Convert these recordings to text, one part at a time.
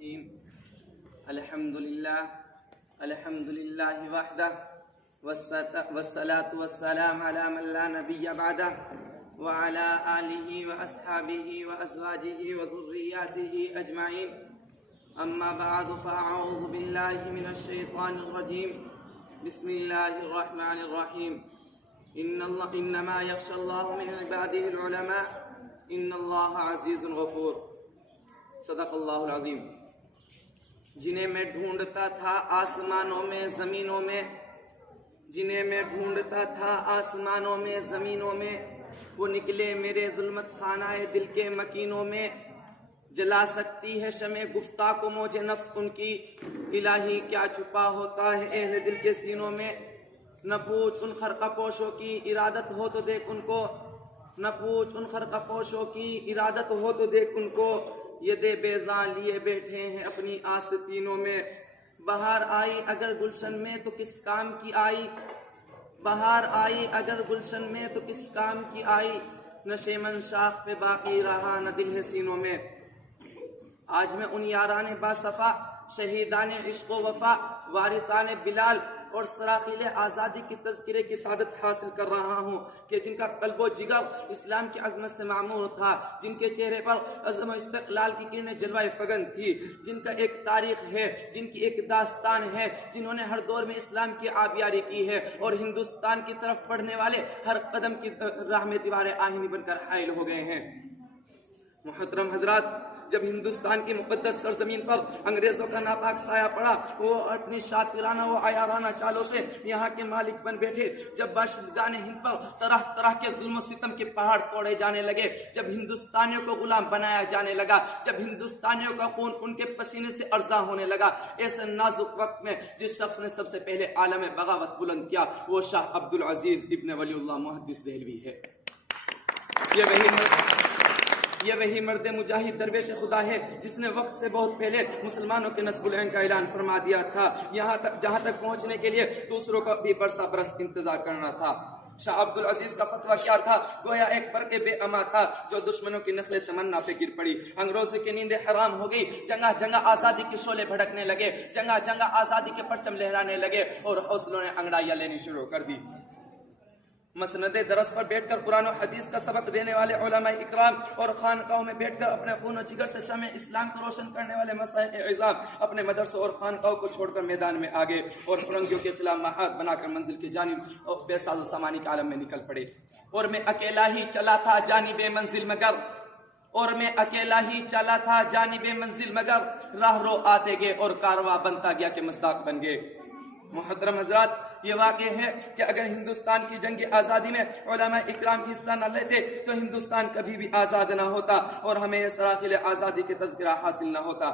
الرحيم الحمد لله وحده والصلاة والسلام على من لا نبي بعده وعلى آله وأصحابه وأزواجه وذرياته أجمعين أما بعد فأعوذ بالله من الشيطان الرجيم بسم الله الرحمن الرحيم إنما يخشى الله من عباده العلماء إن الله عزيز غفور صدق اللہ العظیم. جنہیں میں ڈھونڈتا تھا آسمانوں میں زمینوں میں، جنہیں میں ڈھونڈتا تھا آسمانوں میں زمینوں میں، وہ نکلے میرے ظلمت خانہ دل کے مکینوں میں. جلا سکتی ہے شمع گفتہ کو موج نفس ان کی، الہی کیا چھپا ہوتا ہے اہل دل کے سینوں میں. نہ پوچھ ان خرقہ پوشوں کی ارادت ہو تو دیکھ ان کو، نہ پوچھ ان خرقہ پوشوں کی ارادت ہو تو دیکھ ان کو. یہ دے بیزاں لیے بیٹھے ہیں اپنی آستینوں میں. بہار آئی اگر گلشن میں تو کس کام کی آئی، بہار آئی اگر گلشن میں تو کس کام کی آئی. نشے من شاخ پہ باقی رہا نہ دل ہے سینوں میں. آج میں ان یاران باصفا، شہیدان عشق و وفا، وارثان بلال اور سراخیل آزادی کی تذکرے کی سعادت حاصل کر رہا ہوں کہ جن کا قلب و جگر اسلام کی عظمت سے معمور تھا، جن کے چہرے پر عزم و استقلال کی کرنیں جلوہ فگن تھی، جن کا ایک تاریخ ہے، جن کی ایک داستان ہے، جنہوں نے ہر دور میں اسلام کی آبیاری کی ہے اور ہندوستان کی طرف بڑھنے والے ہر قدم کی راہ میں دیوار آہنی بن کر حائل ہو گئے ہیں. محترم حضرات، جب ہندوستان کی مقدس سرزمین پر انگریزوں کا ناپاک سایہ پڑا، وہ اپنی شاطرانہ و عیارانہ چالوں سے یہاں کے مالک بن بیٹھے. جب باشندگان ہند پر طرح طرح کے ظلم و ستم کے پہاڑ توڑے جانے لگے، جب ہندوستانیوں کو غلام بنایا جانے لگا، جب ہندوستانیوں کا خون ان کے پسینے سے ارزاں ہونے لگا، ایسے نازک وقت میں جس شخص نے سب سے پہلے عالم بغاوت بلند کیا وہ شاہ عبدالعزیز ابن ولی اللہ محدث دہلوی ہے. یہ وہی مرد مجاہد درویش خدا ہے جس نے وقت سے بہت پہلے مسلمانوں کے نصب العین کا اعلان فرما دیا تھا، یہاں تک جہاں تک پہنچنے کے لیے دوسروں کا بھی برسا برس انتظار کرنا تھا. شاہ عبدالعزیز کا فتویٰ کیا تھا؟ گویا ایک برق بے اما تھا جو دشمنوں کی نخل تمنا پہ گر پڑی. انگریزوں کی نیندیں حرام ہو گئی، جگہ جگہ آزادی کے شعلے بھڑکنے لگے، جگہ جگہ آزادی کے پرچم لہرانے لگے اور حوصلوں نے انگڑائیاں لینی شروع کر دی. مسند درس پر بیٹھ کر قرآن و حدیث کا سبق دینے والے علماء اکرام اور خانقاہوں میں بیٹھ کر اپنے خون و جگر سے شمع اسلام کو روشن کرنے والے مشائخ اعظام اپنے مدرسوں اور خانقاہوں کو چھوڑ کر میدان میں آگے اور فرنگیوں کے خلاف محاذ بنا کر منزل کی جانب اور بے ساز و سامانی کے عالم میں نکل پڑے. اور میں اکیلا ہی چلا تھا جانب منزل مگر، اور میں اکیلا ہی چلا تھا جانب منزل مگر، راہ رو آتے گئے اور کارواں بنتا گیا کہ مصداق بن گئے. محترم حضرات، یہ واقع ہے کہ اگر ہندوستان کی جنگ آزادی میں علماء اکرام حصہ نہ لیتے تو ہندوستان کبھی بھی آزاد نہ ہوتا اور ہمیں یہ سراخیل آزادی کے تذکرہ حاصل نہ ہوتا،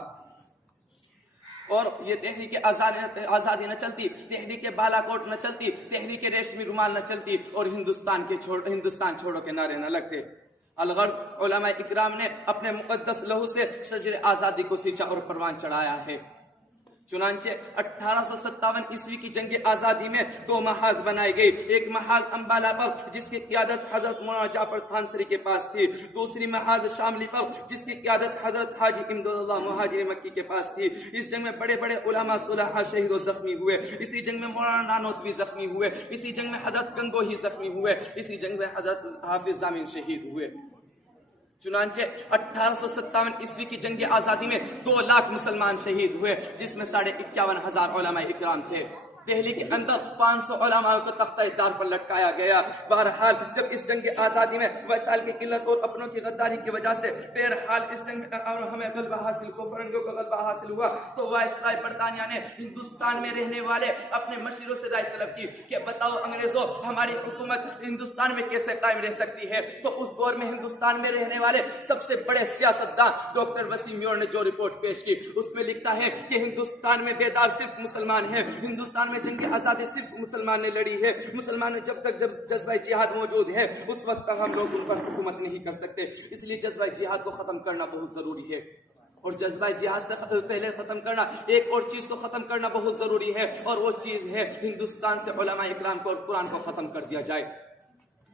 اور یہ تحریک آزادی نہ چلتی، تحریک بالا کوٹ نہ چلتی، تحریک ریشمی رومال نہ چلتی اور ہندوستان چھوڑو کے نعرے نہ لگتے. الغرض علماء اکرام نے اپنے مقدس لہو سے شجر آزادی کو سینچا اور پروان چڑھایا ہے. چنانچہ 1857 عیسوی کی جنگ آزادی میں 2 محاذ بنائے گئے. ایک محاذ امبالہ پر جس کی قیادت حضرت مولانا جعفر تھانسری کے پاس تھی، دوسری محاذ شاملی پر جس کی قیادت حضرت حاجی امداد اللہ مہاجر مکی کے پاس تھی. اس جنگ میں بڑے بڑے علماء صلحاء شہید و زخمی ہوئے. اسی جنگ میں مولانا نانوتوی زخمی ہوئے، اسی جنگ میں حضرت گنگوہی زخمی ہوئے، اسی جنگ میں حضرت حافظ دامن شہید ہوئے. چنانچہ 1857 عیسوی کی جنگ آزادی میں 2 لاکھ مسلمان شہید ہوئے، جس میں 51,500 علماء اکرام تھے. دہلی کے اندر 500 علماء کو تختہ دار پر لٹکایا گیا. بہرحال جب اس جنگ آزادی میں وسائل کی قلت اور اپنوں کی غداری کی وجہ سے بہرحال اس جنگ میں اور ہمیں غلبہ حاصل ہوا، فرنگیوں کا غلبہ حاصل ہوا، تو وائسرائے برطانیہ نے ہندوستان میں رہنے والے اپنے مشیروں سے رائے طلب کی کہ بتاؤ انگریزوں، ہماری حکومت ہندوستان میں کیسے قائم رہ سکتی ہے؟ تو اس دور میں ہندوستان میں رہنے والے سب سے بڑے سیاستدان ڈاکٹر وسیم میور نے جو رپورٹ پیش کی اس میں لکھتا ہے کہ ہندوستان میں بیدار صرف مسلمان ہیں، ہندوستان میں جنگ آزادی صرف مسلمان نے لڑی ہے. مسلمان نے جب تک جذبہ جہاد موجود ہے اس وقت تک ہم لوگ ان پر حکومت نہیں کر سکتے. اس لیے جذبہ جہاد کو ختم کرنا بہت ضروری ہے، اور جذبہ جہاد سے پہلے ختم کرنا ایک اور چیز کو ختم کرنا بہت ضروری ہے، اور وہ چیز ہے ہندوستان سے علماء اکرام کو اور قرآن کو ختم کر دیا جائے.